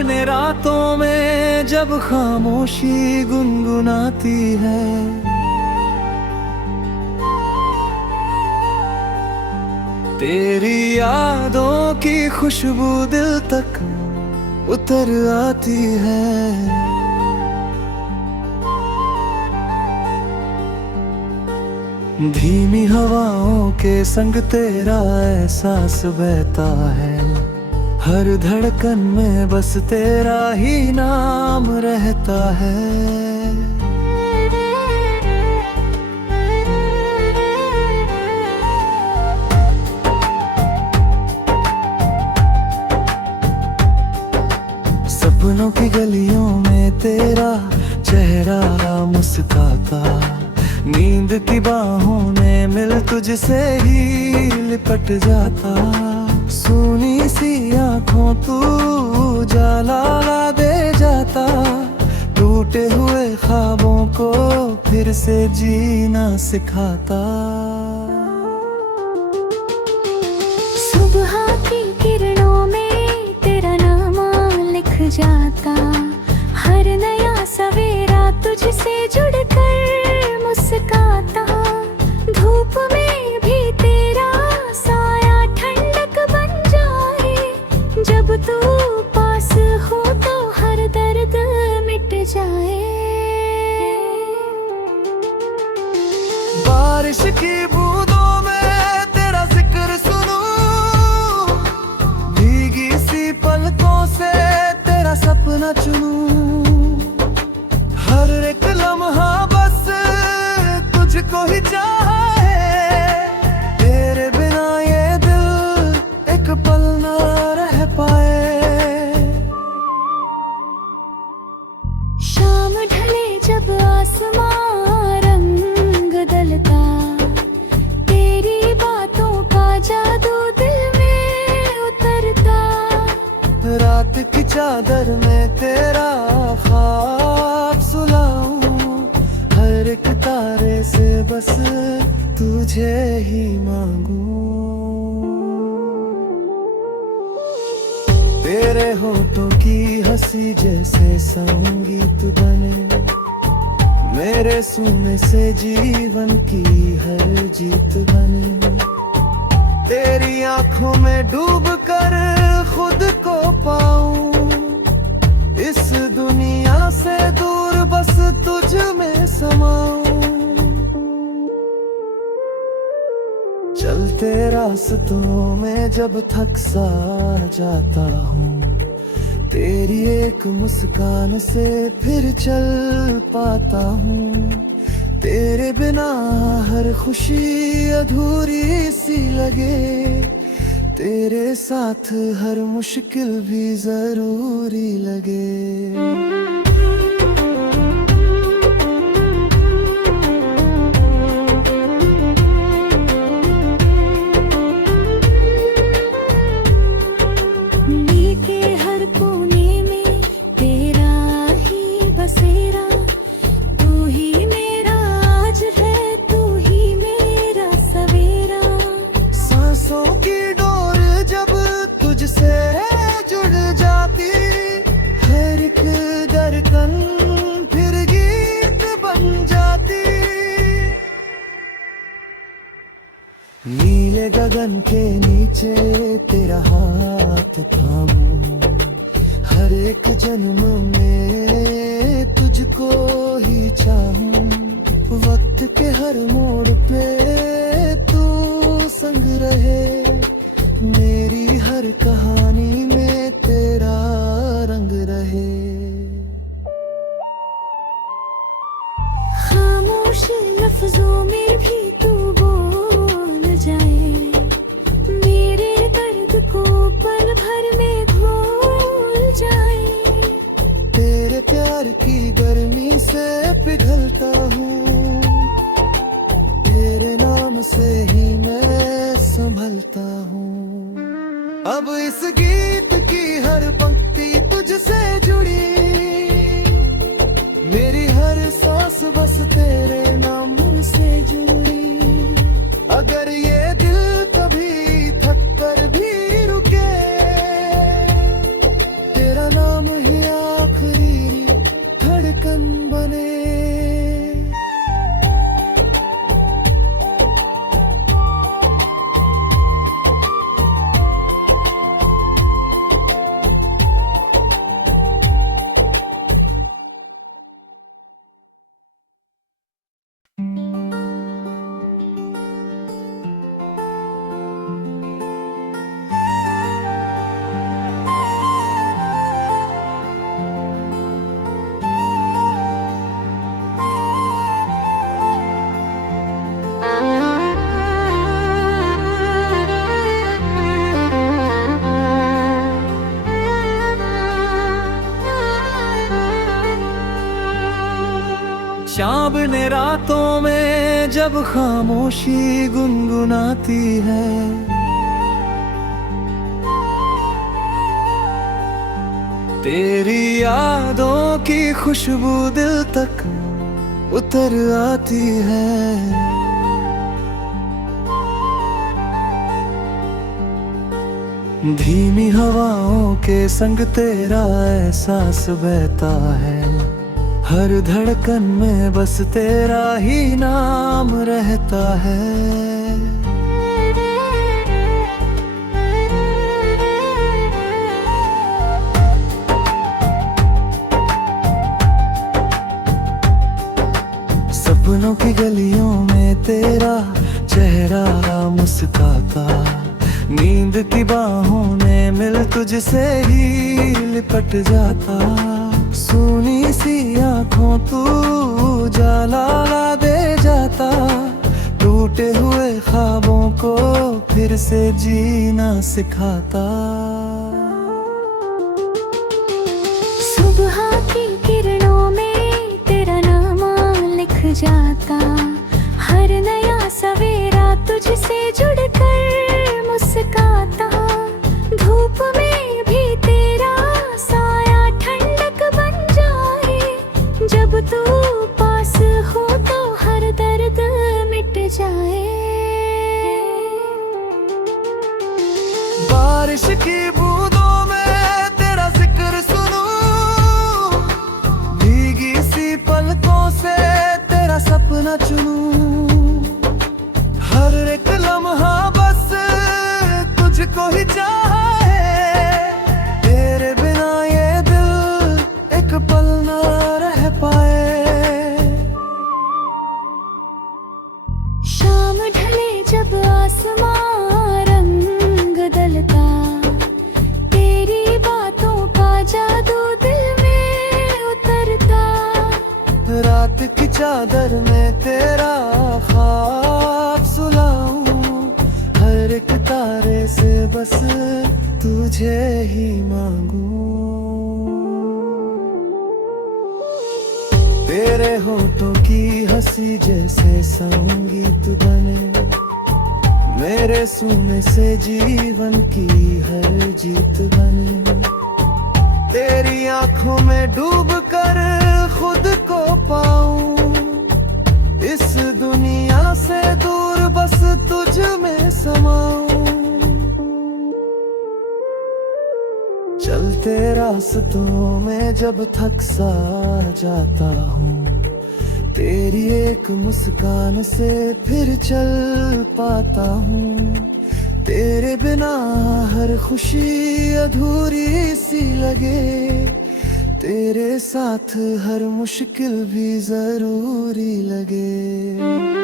अपने रातों में जब खामोशी गुनगुनाती है, तेरी यादों की खुशबू दिल तक उतर आती है। धीमी हवाओं के संग तेरा एहसास बहता है, हर धड़कन में बस तेरा ही नाम रहता है। सपनों की गलियों में तेरा चेहरा मुस्कुराता, नींद की बाहों में मिल तुझसे ही लिपट जाता। सूनी सी आँखों तू जाला दे जाता, टूटे हुए ख्वाबों को फिर से जीना सिखाता। सुबह की किरणों में तेरा नाम लिख जाता, हर नया सवेरा तुझसे जुड़कर मुस्कुराता। धूप में भी तेरा साया ठंडक बन जाए, जब तू पास हो तो हर दर्द मिट जाए। बारिश की बूंदों में तेरा जिक्र सुनूं, भीगी सी पलकों से तेरा सपना चुनूं। हर एक लम्हा बस तुझको ही चाहे, तेरे बिना ये दिल एक पल ना रह पाए। शाम ढले जब आसमां रंग बदलता, तेरी बातों का जादू दिल में उतरता। रात की चादर में तेरा ख्वाब सुलाऊं, हर एक तारे से बस तुझे ही मांगूं। तेरे होठों की हंसी जैसे संगीत बने, मेरे सुनने से जीवन की हर जीत बने। तेरी आंखों में डूब कर खुद को पाऊं, इस दुनिया से दूर बस तुझ में समाऊं। चलते रास्तों में जब थक सा जाता हूँ, तेरी एक मुस्कान से फिर चल पाता हूँ। तेरे बिना हर खुशी अधूरी सी लगे, तेरे साथ हर मुश्किल भी जरूरी लगे। नीले गगन के नीचे तेरा हाथ थामूं, हर एक जन्म में तुझको ही चाहूं। वक्त के हर मोड़ पे तू संग रहे, मेरी हर कहानी में तेरा रंग रहे। खामोश लफ्जों में भी तू बोल जाए, मेरे दर्द को पल भर में घोल जाए। तेरे प्यार की गर्मी से पिघलता हूँ, तेरे नाम से ही मैं संभलता हूँ। अब इस गीत की हर पंक्ति तुझसे जुड़ी, मेरी हर सांस बस तेरे नाम से जुड़ी। अगर ये दिल कभी थक कर भी रुके, तेरा नाम शाम ने रातों में जब खामोशी गुनगुनाती है, तेरी यादों की खुशबू दिल तक उतर आती है। धीमी हवाओं के संग तेरा एहसास बहता है, हर धड़कन में बस तेरा ही नाम रहता है। सपनों की गलियों में तेरा चेहरा मुस्काता, नींद की बाहों में मिल तुझसे ही लिपट जाता। सूनी सी आँखों तू उजाला दे जाता, टूटे हुए ख्वाबों को फिर से जीना सिखाता। सुबह की किरणों में तेरा नाम लिख जाता, हर नया सवेरा तुझसे जुड़कर मुस्काता। धूप में भी तेरा साया ठंडक बन जाए, जब तू पास हो तो हर दर्द मिट जाए। बारिश की बूंदों में तेरा जिक्र सुनूं, भीगी सी पलकों से तेरा सपना चुनूं। हर एक लम्हा बस तुझको ही चाहे, तेरे बिना ये दिल एक पल ना रह पाए। शाम ढले जब आसमां रंग बदलता, तेरी बातों का जादू दिल में उतरता। रात की चादर में तेरा ख्वाब सुलाऊं, हर एक तारे से बस तुझे ही मांगूं। तेरे होठों की हंसी जैसे संगीत बने, मेरे सुनने से जीवन की हर जीत बने। तेरी आंखों में डूब कर खुद को पाऊं, इस दुनिया से दूर बस तुझ में समाऊं। चलते रास्तों में जब थक सा जाता हूँ, तेरी एक मुस्कान से फिर चल पाता हूँ। तेरे बिना हर खुशी अधूरी सी लगे, तेरे साथ हर मुश्किल भी जरूरी लगे।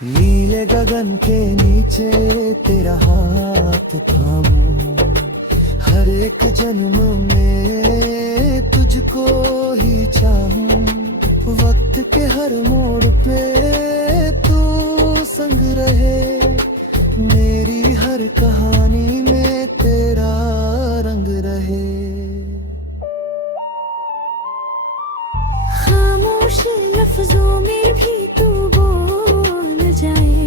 नीले गगन के नीचे तेरा हाथ थामूं, हर एक जन्म में तुझको ही चाहूं। वक्त के हर मोड़ पे तू संग रहे, मेरी हर कहानी में तेरा रंग रहे। खामोश लफ्जों में भी तू बोल जाए,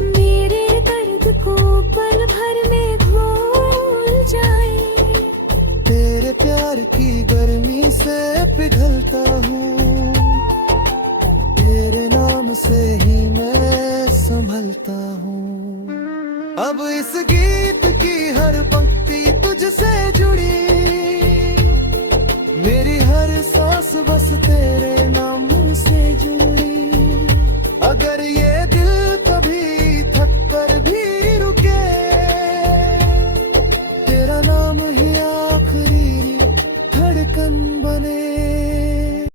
मेरे दर्द को पल भर में घोल जाए। तेरे प्यार की गर्मी से पिघलता हूँ, तेरे नाम से ही मैं संभलता हूँ। अब इस गीत की हर पंक्ति